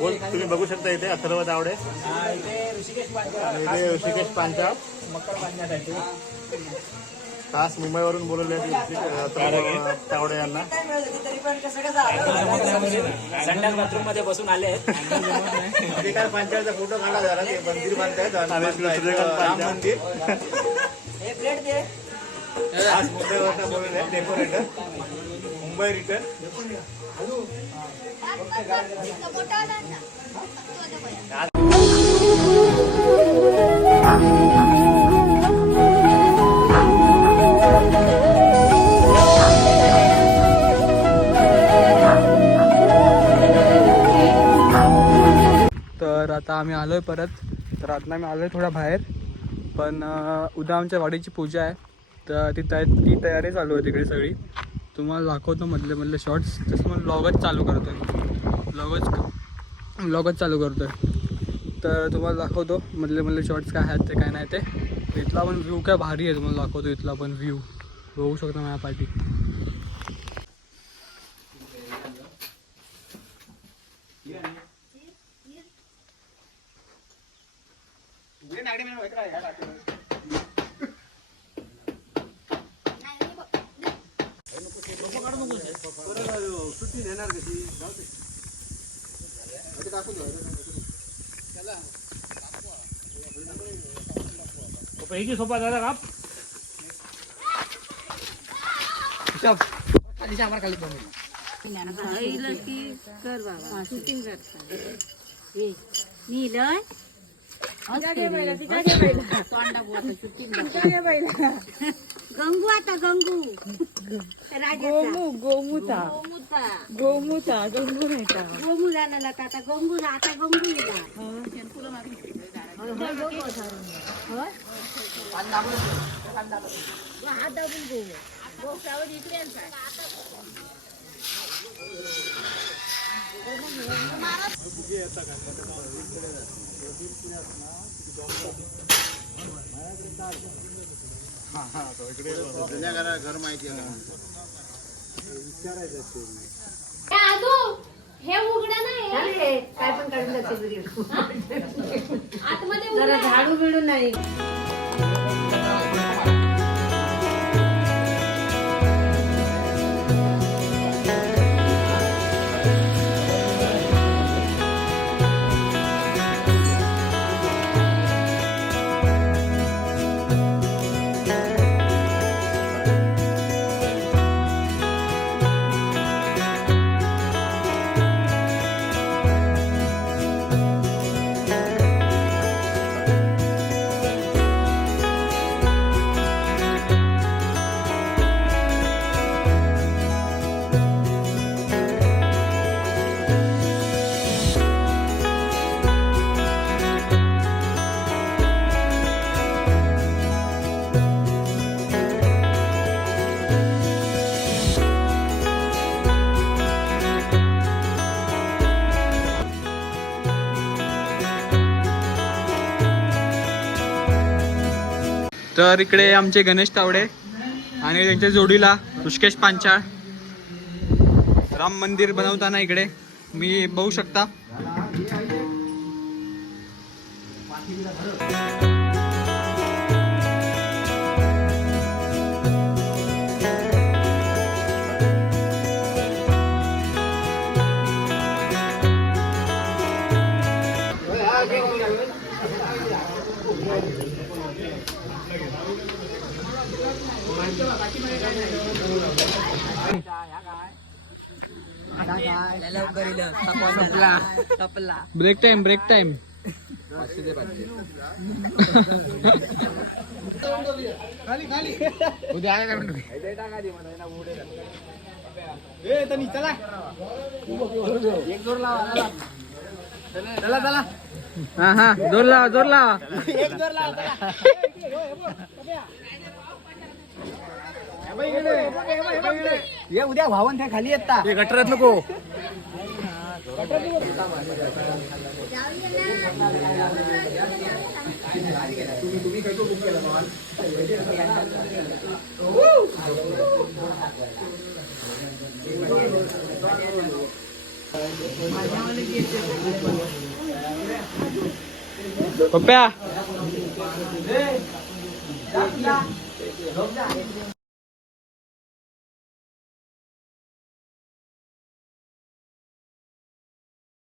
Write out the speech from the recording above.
बोल तुम्ही बघू शकता इथे अथर्व तावडे हा, इथे ऋषिकेश पांचाळ. आणि खास मुंबईवरून बोलवले तावडे यांना. संडास बाथरूममध्ये बसून आले आहेत. सूर्यकांत पांचाळचा फोटो काढला जरा ते मंदिर बांधतायत. मंदिर. आज मुंबईवरनं बोलवले डेकोरेटर मुंबई रिटर्न तर आता आम्ही आलो आहे परत. तर आता आम्ही आलो आहे थोडा बाहेर. पण उद्या आमच्या वाडीची पूजा आहे. तर ती तया ती तयारी चालू आहे तिकडे सगळी. तुम्हाला दाखवतो मधले मधले शॉर्ट्स तसं मग ब्लॉगच चालू करतो आहे ब्लॉगच ब्लॉगच चालू करतो आहे तर तुम्हाला दाखवतो मधले मधले शॉर्ट्स काय आहेत ते काय नाही ते. इथला पण व्ह्यू काय भारी आहे तुम्हाला दाखवतो इथला पण व्ह्यू बघू शकता माझ्या पाठी पैकी सोपा झाला का आईला की कर बाबा शूटिंग करता नीलय गंगू आता गंगू गोमू गोमुता गोमुता गोमुचा गंगू नाही का गोमू झाला का आता गंगू आता गंगू येला हात दाबून गो गोसावर इकडे जुन्या घरा घर माहिती आहे का आदू हे उघडं नाही काय पण काढून आतमध्ये. झाडू बिडू नाही. तर इकडे आमचे गणेश तावडे आणि त्यांच्या जोडीला ऋषिकेश पांचाळ. राम मंदिर बनवताना इकडे. मी बघू शकता. Break time break time. उद्या चला. चला चला. हा हा जोर लावा. जोर लावा ये उद्या भावन त्या खाली येतात गटरात नको. पप्प्या